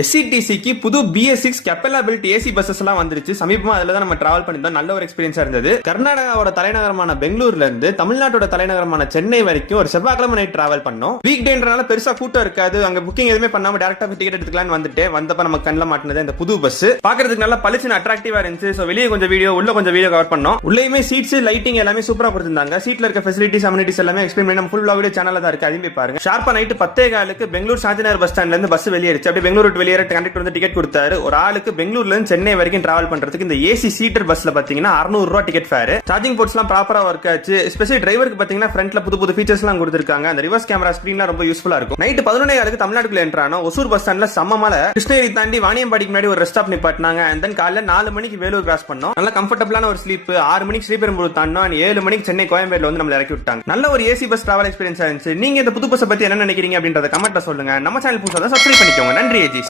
SCTC புது BS6 Capella built AC buses எல்லாம் வந்துருச்சு. சமீபமா அதுல தான் நம்ம டிராவல் பண்ணிருந்தோம். நல்ல ஒரு எக்ஸ்பீரியன்ஸா இருந்தது. கர்நாடகாவோட தலைநகரமான பெங்களூர்ல இருந்து தமிழ்நாட்டோட தலைநகரமான சென்னை வரைக்கும் ஒரு செவ்வாய்க்கிழமை நைட் டிராவல் பண்ணோம். வீக் டேன்றனால பெருசா கூட்டம் இருக்காது. அங்க புக்கிங் எதுவுமே பண்ணாம டைரக்டா டிக்கெட் எடுத்துக்கலாம்னு வந்துட்டு வந்தப்ப நம்ம கண்ணில் மாட்டினது இந்த புது பஸ். பாக்குறதுக்கு நல்லா பளிச்சுன்னு அட்ராக்டிவா இருந்துச்சு. சோ வெளியே கொஞ்சம் வீடியோ, உள்ள கொஞ்சம் வீடியோ கவர் பண்ணோம். உள்ளேயுமே சீட்ஸ், லைட்டிங் எல்லாமே சூப்பரா கொடுத்திருந்தாங்க. சீட்ல இருக்க ஃபெசிலிட்டிஸ், அம்யூனிட்டிஸ் எல்லாமே எக்ஸ்பிளைன் பண்ணி நம்ம ஃபுல் vlog வீடியோ சேனல்ல தான் இருக்கு. அதையும் போய் பாருங்க. ஷார்ப்பா நைட் 10:15க்கு பெங்களூர் சாந்திநகர் பஸ் ஸ்டாண்ட்ல இருந்து பஸ் வெளியேறிச்சு. அப்படியே பெங்களூர் விட்டு வெளியேற கண்டக்டர் வந்து டிக்கெட் கொடுத்தாரு. ஒரு ஆளுக்கு பெங்களூர்ல இருந்து சென்னை வரைக்கும் டிராவல் பண்றதுக்கு இந்த ஏசி சீட்டர் பஸ்ல பாத்தீங்கன்னா 600 ரூபாய் டிக்கெட் ஃபேர். சார்ஜிங் போர்ட்ஸ் எல்லாம் ப்ராப்பரா ஒர்க் ஆச்சு. ஸ்பெஷலி டிரைவருக்கு பாத்தீங்கன்னா ஃப்ரண்ட்ல புது புது ஃபீச்சர்ஸ் எல்லாம் கொடுத்திருக்காங்க. அந்த ரிவர்ஸ் கேமரா ஸ்கிரீன்லாம் ரொம்ப யூஸ்ஃபுல்லா இருக்கும். நைட் 11:15க்கு தமிழ்நாட்டுக்குள்ள என்ட்ரானோ ஒசூர் பஸ் ஸ்டாண்ட்ல செம்ம மலை. கிருஷ்ணகிரி தாண்டி வாணியம்பாடிக்கு முன்னாடி ஒரு ரெஸ்ட் ஸ்டாப் நிப்பாட்டினாங்க. அண்ட் தென் காலைல 4 மணிக்கு வேலூர் கிராஸ் பண்ணோம். நல்ல கம்ஃபர்டபிளான ஒரு ஸ்லீப். 6 மணிக்கு ஸ்ரீபெரும்புதூர் தாண்டோம். 7 மணிக்கு சென்னை கோயம்பேடுல வந்து நம்மள இறக்கி விட்டாங்க. நல்ல ஒரு ஏசி பஸ் டிராவல் எக்ஸ்பீரியன்ஸ் இருந்துச்சு. நீங்க இந்த புது பஸ்ஸை பத்தி என்ன நினைக்கிறீங்க அப்படின்றத கமெண்ட்ல சொல்லுங்க. நம்ம சேனல் புதுசா சப்ஸ்கிரைப் பண்ணிக்கோங்க. நன்றி ஏஜி.